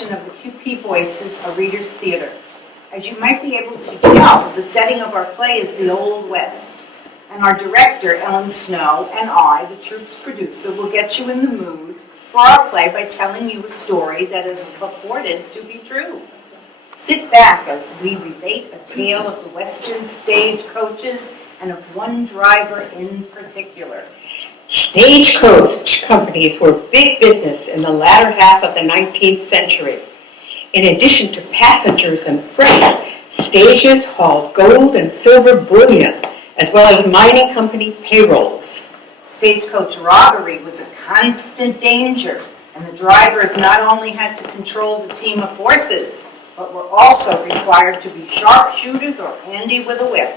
production of the QP Voices, a Reader's Theater. As you might be able to tell, the setting of our play is the Old West, and our director, Ellen Snow, and I, the troupe's producer, will get you in the mood for our play by telling you a story that is purported to be true. Sit back as we relate a tale of the Western stagecoaches and of one driver in particular. Stagecoach companies were big business in the latter half of the 19th century. In addition to passengers and freight, stages hauled gold and silver bullion, as well as mining company payrolls. Stagecoach robbery was a constant danger, and the drivers not only had to control the team of horses, but were also required to be sharpshooters or handy with a whip.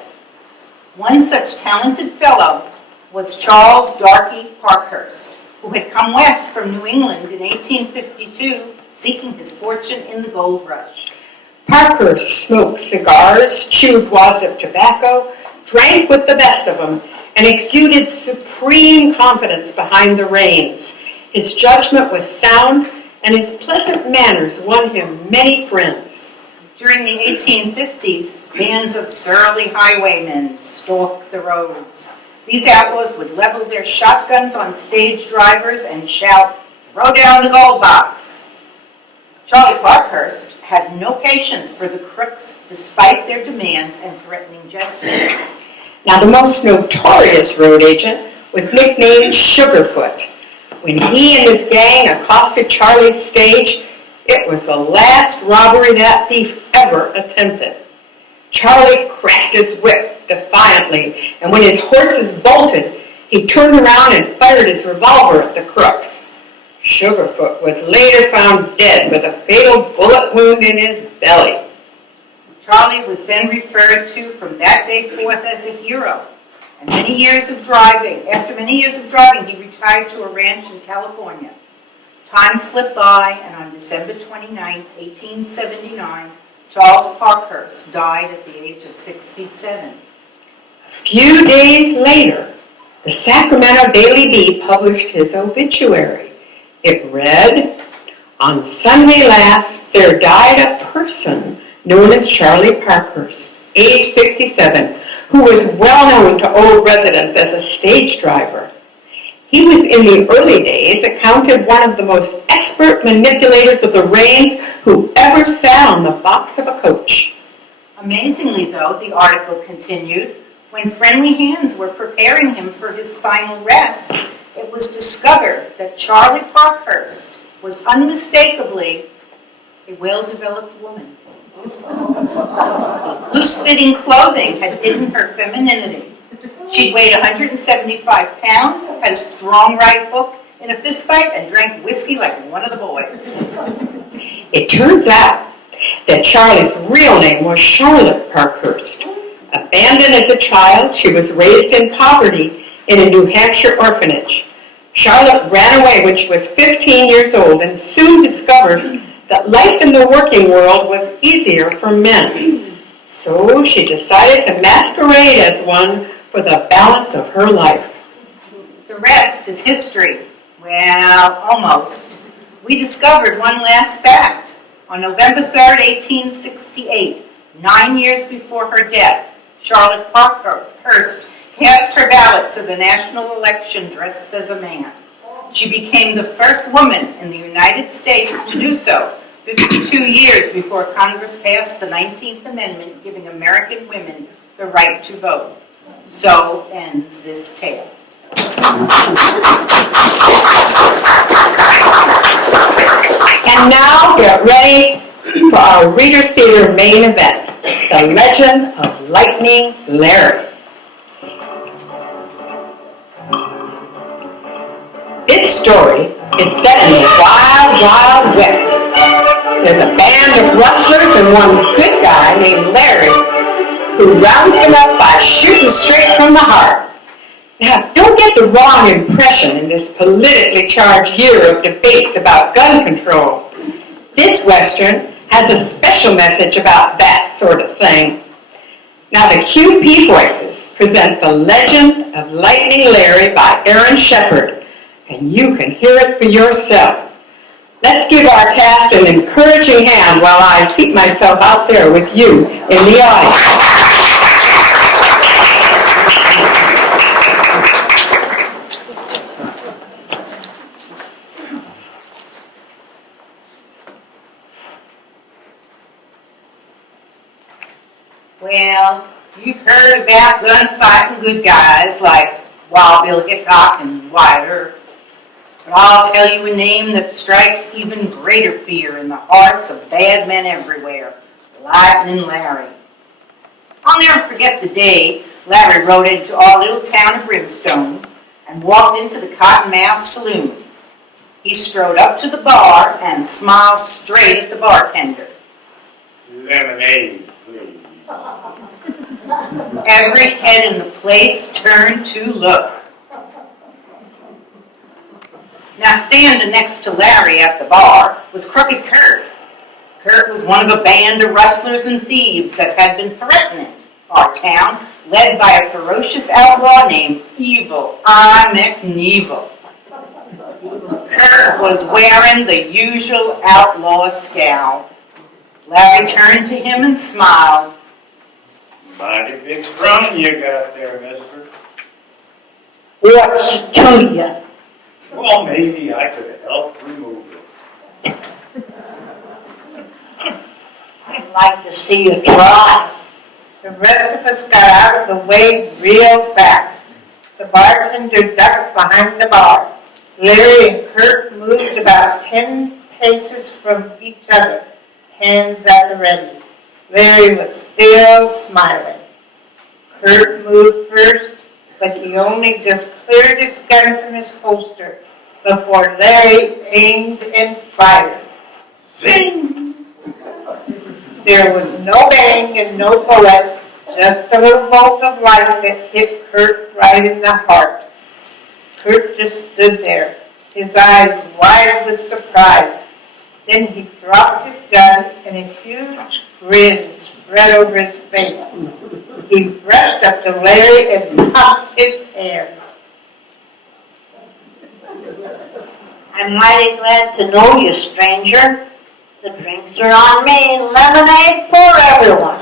One such talented fellow was Charles Darky Parkhurst, who had come west from New England in 1852, seeking his fortune in the gold rush. Parkhurst smoked cigars, chewed wads of tobacco, drank with the best of them, and exuded supreme confidence behind the reins. His judgment was sound, and his pleasant manners won him many friends. During the 1850s, bands of surly highwaymen stalked the roads. These outlaws would level their shotguns on stage drivers and shout, "Throw down the gold box." Charlie Parkhurst had no patience for the crooks despite their demands and threatening gestures. Now, the most notorious road agent was nicknamed Sugarfoot. When he and his gang accosted Charlie's stage, it was the last robbery that thief ever attempted. Charlie cracked his whip defiantly, and when his horses bolted, he turned around and fired his revolver at the crooks. Sugarfoot was later found dead with a fatal bullet wound in his belly. Charlie was then referred to from that day forth as a hero. And after many years of driving, he retired to a ranch in California. Time slipped by, and on December 29, 1879, Charles Parkhurst died at the age of 67. A few days later, the Sacramento Daily Bee published his obituary. It read, "On Sunday last, there died a person known as Charlie Parkhurst, age 67, who was well known to old residents as a stage driver. He was in the early days accounted one of the most expert manipulators of the reins who ever sat on the box of a coach." Amazingly, though, the article continued, when friendly hands were preparing him for his final rest, it was discovered that Charlie Parkhurst was unmistakably a well-developed woman. Loose-fitting clothing had hidden her femininity. She weighed 175 pounds, had a strong right hook in a fistfight, and drank whiskey like one of the boys. It turns out that Charlie's real name was Charlotte Parkhurst. Abandoned as a child, she was raised in poverty in a New Hampshire orphanage. Charlotte ran away when she was 15 years old and soon discovered that life in the working world was easier for men. So she decided to masquerade as one for the balance of her life. The rest is history. Well, almost. We discovered one last fact. On November 3rd, 1868, 9 years before her death, Charlotte Parkhurst cast her ballot to the national election dressed as a man. She became the first woman in the United States to do so, 52 years before Congress passed the 19th Amendment giving American women the right to vote. So ends this tale. And now get ready for our Reader's Theater main event, The Legend of Lightning Larry. This story is set in the wild, wild west. There's a band of rustlers and one good guy named Larry who rounds them up by shooting straight from the heart. Now, don't get the wrong impression in this politically charged year of debates about gun control. This Western has a special message about that sort of thing. Now, the QP Voices present The Legend of Lightning Larry by Aaron Shepard, and you can hear it for yourself. Let's give our cast an encouraging hand while I seat myself out there with you in the audience. Well, you've heard about gunfighting good guys like Wild Bill Hickok and Wyatt Earp. But I'll tell you a name that strikes even greater fear in the hearts of bad men everywhere, Lightning Larry. I'll never forget the day Larry rode into our little town of Brimstone and walked into the Cottonmouth Saloon. He strode up to the bar and smiled straight at the bartender. Lemonade, please. Every head in the place turned to look. Now, standing next to Larry at the bar was Crooked Kurt. Kurt was one of a band of rustlers and thieves that had been threatening our town, led by a ferocious outlaw named Evil Eye McNeville. Kurt was wearing the usual outlaw scowl. Larry turned to him and smiled. Mighty big crumb you got there, mister. What's to you? Well, maybe I could help remove it. I'd like to see you try. The rest of us got out of the way real fast. The bartender ducked behind the bar. Larry and Kurt moved about 10 paces from each other, hands at the ready. Larry was still smiling. Kurt moved first, but he only just cleared his gun from his holster before Larry aimed and fired. Zing! There was no bang and no bullet, just a little bolt of light that hit Kurt right in the heart. Kurt just stood there, his eyes wide with surprise. Then he dropped his gun and a huge grin spread over his face. He rushed up to Larry and popped his hand. I'm mighty glad to know you, stranger. The drinks are on me, lemonade for everyone.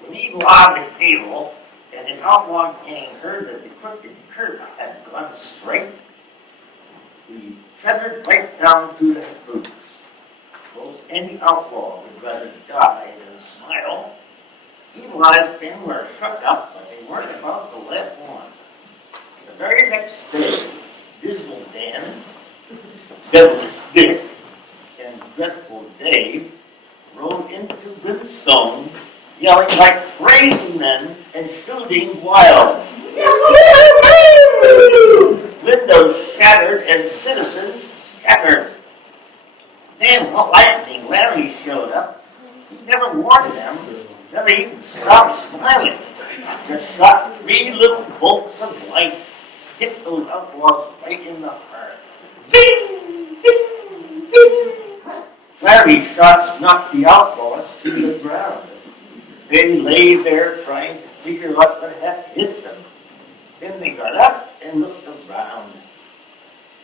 When Evil Eye McNeville and his outlaw gang heard that the Crooked Kurt had gone straight, he feathered right down to his boots. Most any outlaw would rather die than smile. Evil Eye's men were shook up, but they weren't about to let one. The very next day, Dismal Dan, Devilish Dick, and Dreadful Dave rode into Brimstone, yelling like crazy men and shooting wild. Windows shattered and citizens scattered. Then Lightning Larry showed up. He never warned them, never even stopped smiling. Just shot 3 little bolts of light, hit those outlaws right in the heart. Zing! Zing! Zing! Larry's shots knocked the outlaws to the ground. They lay there trying to figure out what had hit them. Then they got up and looked around.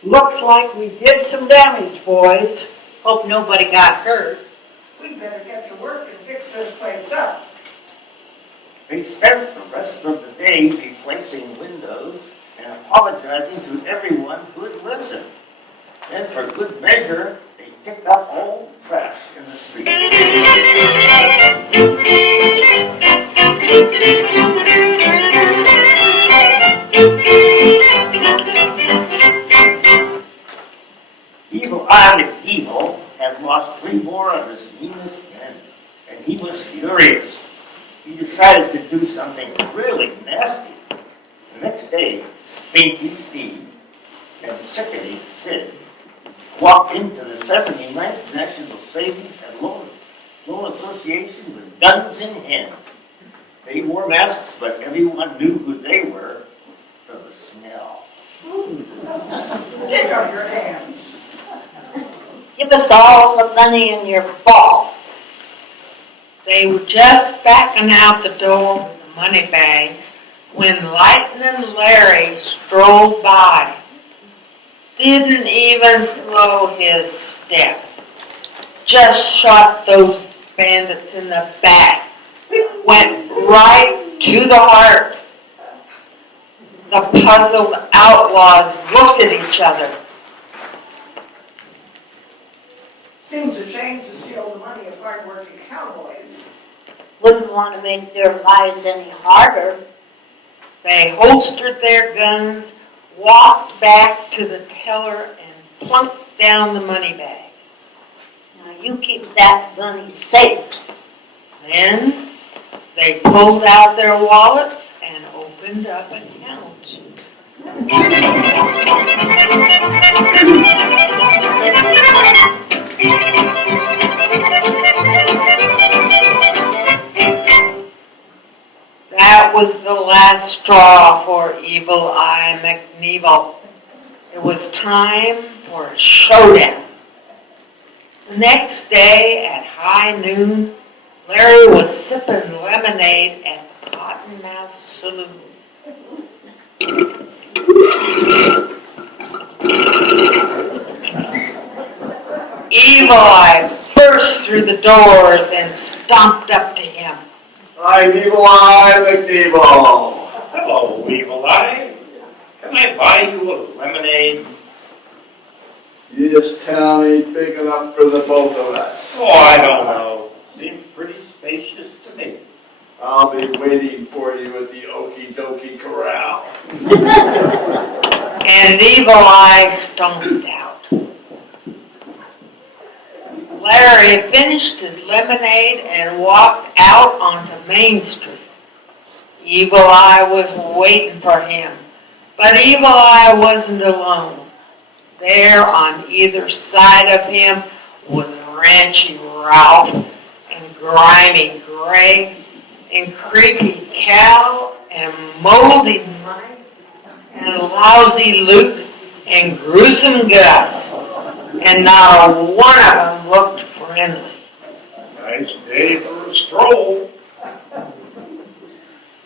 Looks like we did some damage, boys. Hope nobody got hurt. We better get to work and fix this place up. They spent the rest of the day replacing windows and apologizing to everyone who had listened. And for good measure, they picked up all the trash in the street. Evil Eye McNeville had lost 3 more of his meanest men, and he was furious. He decided to do something really nasty. The next day, Stinky Steve and Sickety Sid walked into the 79th National Savings and Loan Association with guns in hand. They wore masks, but everyone knew who they were from the smell. Stick up your hands. Give us all the money in your ball. They were just backing out the door with the money bags when Lightning Larry strolled by. Didn't even slow his step. Just shot those bandits in the back. Went right to the heart. The puzzled outlaws looked at each other. Seems a shame to steal the money of hard-working cowboys. Wouldn't want to make their lives any harder. They holstered their guns, walked back to the teller, and plunked down the money bags. Now you keep that money safe. Then they pulled out their wallets and opened up accounts. That was the last straw for Evil Eye McNevel. It was time for a showdown. The next day at high noon, Larry was sipping lemonade at the Cottonmouth Saloon. Evil Eye burst through the doors and stomped up to him. I'm Evil Eye McNevel. Hello, Evil Eye. Can I buy you a lemonade? You just tell me big enough for the both of us. Oh, I don't know. Seems pretty spacious to me. I'll be waiting for you at the Okie Dokie Corral. And Evil Eye stomped out. Larry finished his lemonade and walked out onto Main Street. Evil Eye was waiting for him, but Evil Eye wasn't alone. There on either side of him was Ranchy Ralph and Grimy Greg and Creepy Cal and Moldy Mike and Lousy Luke and Gruesome Gus. And not a one of them looked friendly. Nice day for a stroll.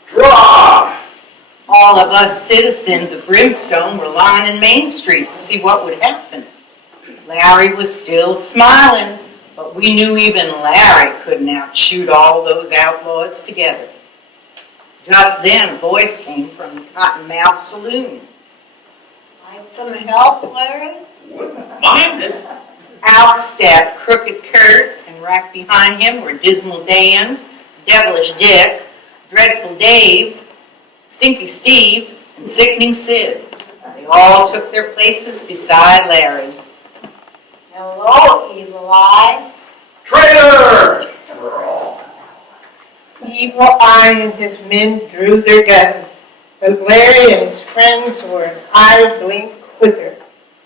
Draw! All of us citizens of Brimstone were lining Main Street to see what would happen. Larry was still smiling, but we knew even Larry couldn't outshoot all those outlaws together. Just then, a voice came from the Cottonmouth Saloon. Like some help, Larry? Wouldn't mind it. Out stepped Crooked Kurt, and right behind him were Dismal Dan, Devilish Dick, Dreadful Dave, Stinky Steve, and Sickening Sid. They all took their places beside Larry. Hello, Evil Eye. Traitor! Evil Eye and his men drew their guns, but Larry and his friends were an eye-blink quicker.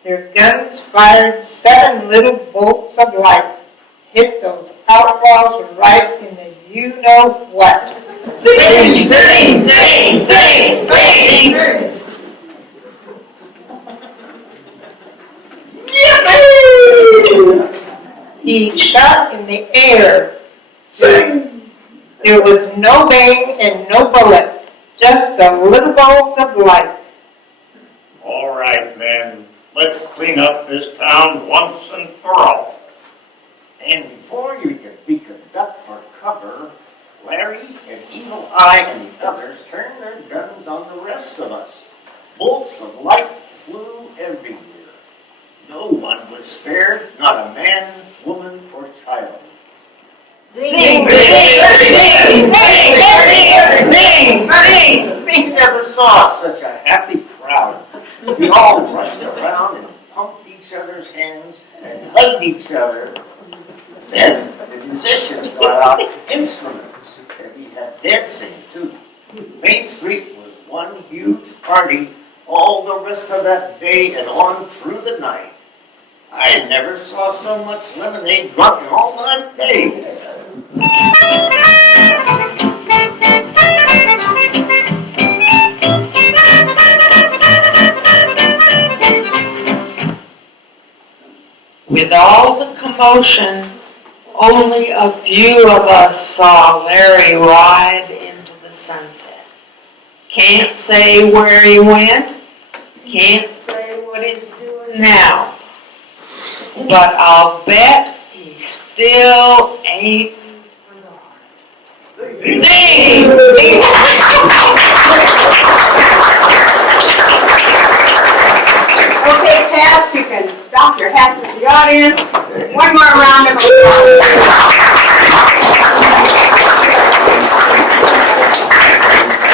Their guns fired 7 little bolts of light, hit those outlaws right in the you-know-what. Zing, zing, zing, zing, zing! He shot in the air. Sing! There was no bang and no bullet, just a little bolt of light. All right, men. Let's clean up this town once and for all. And before you can be conduct for cover, Larry and Evil Eye and the others turned their guns on the rest of us. Bolts of light flew everywhere. No one was spared, not a man, woman, or child. Zing, zing, zing, zing, zing, zing, We never saw such a happy crowd. We all rushed around and pumped each other's hands and hugged each other. Then the musicians got out instruments, and we had dancing too. Main Street was one huge party all the rest of that day and on through the night. I never saw so much lemonade drunk in all my days. With all the commotion, Only a few of us saw Larry ride into the sunset. Can't say where he went, can't say what he's doing now. But I'll bet he still aims for the heart. Zing! Okay, Pat, you can doff your hats at the audience. One more round of applause.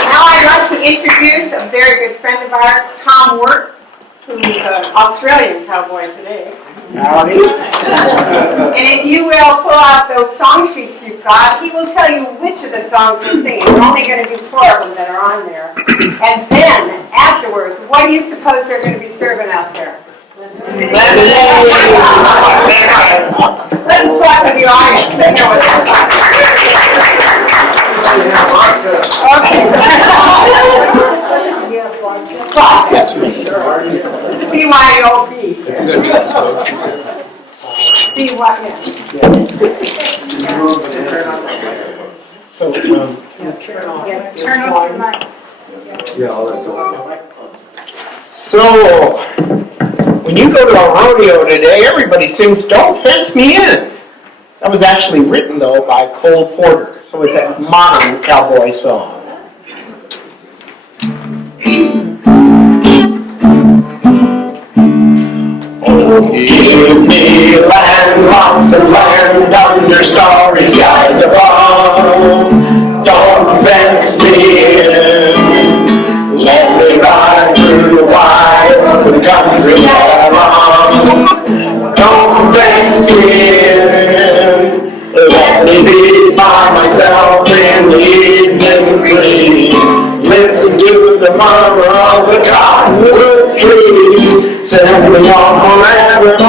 Now I'd like to introduce a very good friend of ours, Tom Wirt, who's an Australian cowboy today. Howdy. And if you will pull out those song sheets you've got, he will tell you which of the songs we're singing. We're only going to do 4 of them that are on there. And then, afterwards, what do you suppose they're going to be serving out there? Let's talk with the audience. They know what they're talking about. Okay. BYOB. See what, yeah. Yes. So, Turn off your mics. yeah, all that's all. So, when you go to a rodeo today, everybody sings "Don't Fence Me In." That was actually written, though, by Cole Porter. So it's a modern cowboy song. Give me land, lots of land under starry skies above. Don't fence me in. Let me ride through the wide open country that I'm on. Don't fence me in. Let me be by myself in the evening breeze. Listen to the murmur of the cottonwood trees. Send me on forever, but I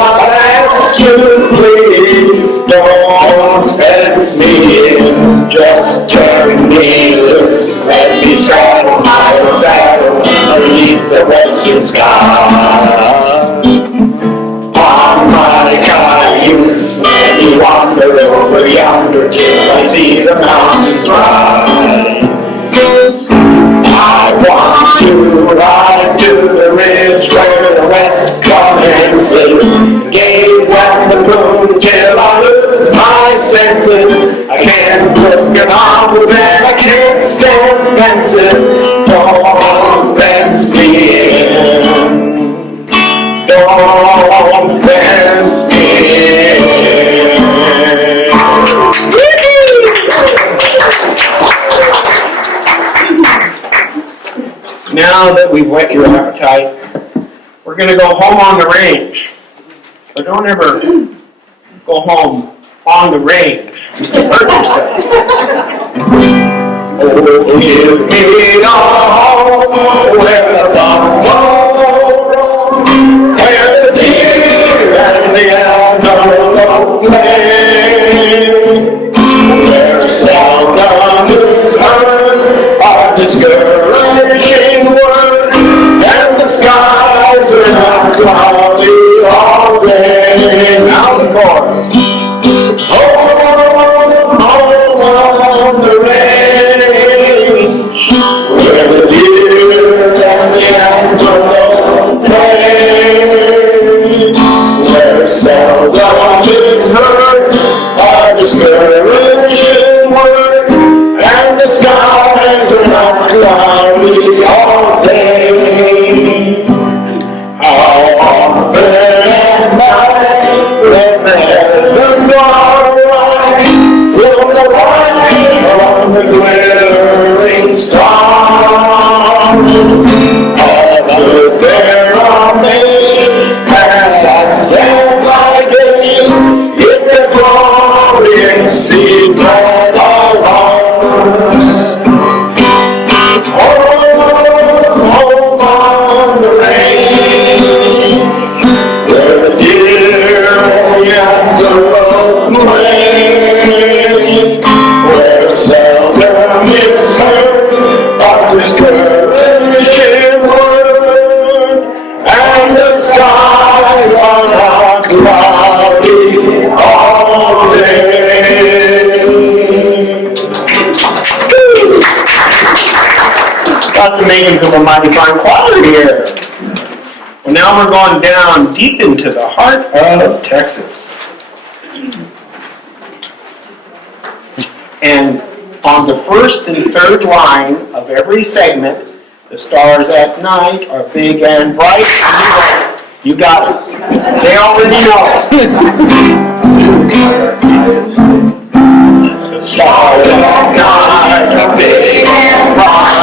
ask you please. Don't fence me in, just turn me loose. Let me straddle my saddle beneath the western sky. On my cayuse, let me wander over yonder till I see the mountains rise. I want to ride to the ridge where the west commences. Gaze at the moon till I lose my senses. I can't look at arms and I can't stand fences. Don't fence me in. Don't fence me in. Now that we've whet your appetite, we're going to go home on the range. But don't ever go home on the range. Hurt yourself. Oh, give me a home where the buffalo roam, where the deer and the antelope play, where seldom is heard our discouraging word, and the skies are not cloudy all day. Now the chorus. Home on the range, where the deer and the antelope play, where seldom is heard our discouraging word, and the skies are not cloudy all day. Got the makings of a mighty fine choir here. Well, now we're going down deep into the heart of Texas. And on the first and third line of every segment, the stars at night are big and bright. You got it. They already know. The stars at night are big and bright.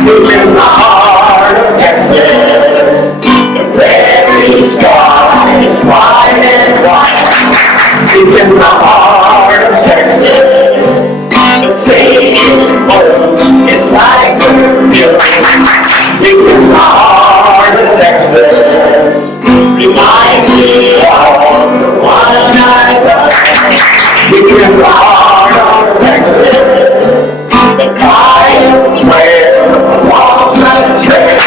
Deep in the heart of Texas, the prairie sky is wide and wide. Deep in the heart of Texas, the singing moon is like perfume. Deep in the heart of Texas, reminds me of the one I love. Deep in the heart of Texas, the coyotes wail along the trail.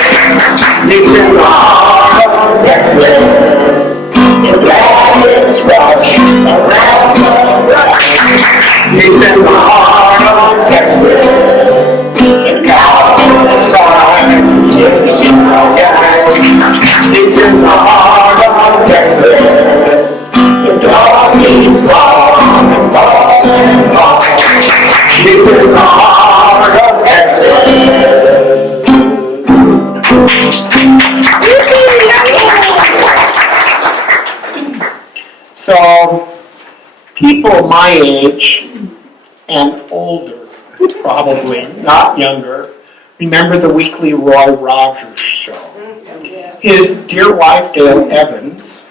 Deep in the heart of Texas, the rabbits rush around the brush. Deep in the heart of Texas, the cows cry in the guys. Deep in the heart of Texas, the doggies bark and bark and bark. Deep in the heart of Texas. So, people my age and older, probably, not younger, remember the weekly Roy Rogers show. His dear wife, Dale Evans,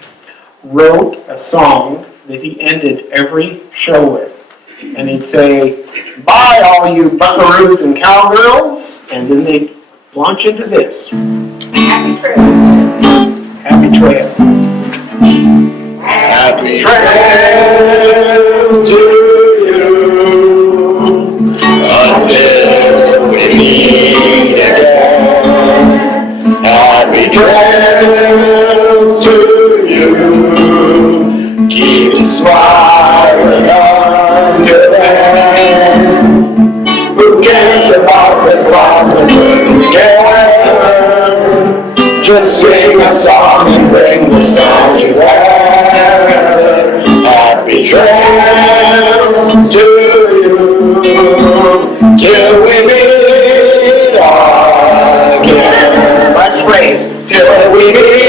wrote a song that he ended every show with. And he'd say, "Bye, all you buckaroos and cowgirls," and then they'd launch into this. Happy trails. Happy trails. Happy trails to you until we meet again. Happy trails to you. Keep smiling until then. Who cares about the clouds and we're together? Just sing a song and bring the sunny weather. Happy trails to you till we meet again. Last phrase. Till we meet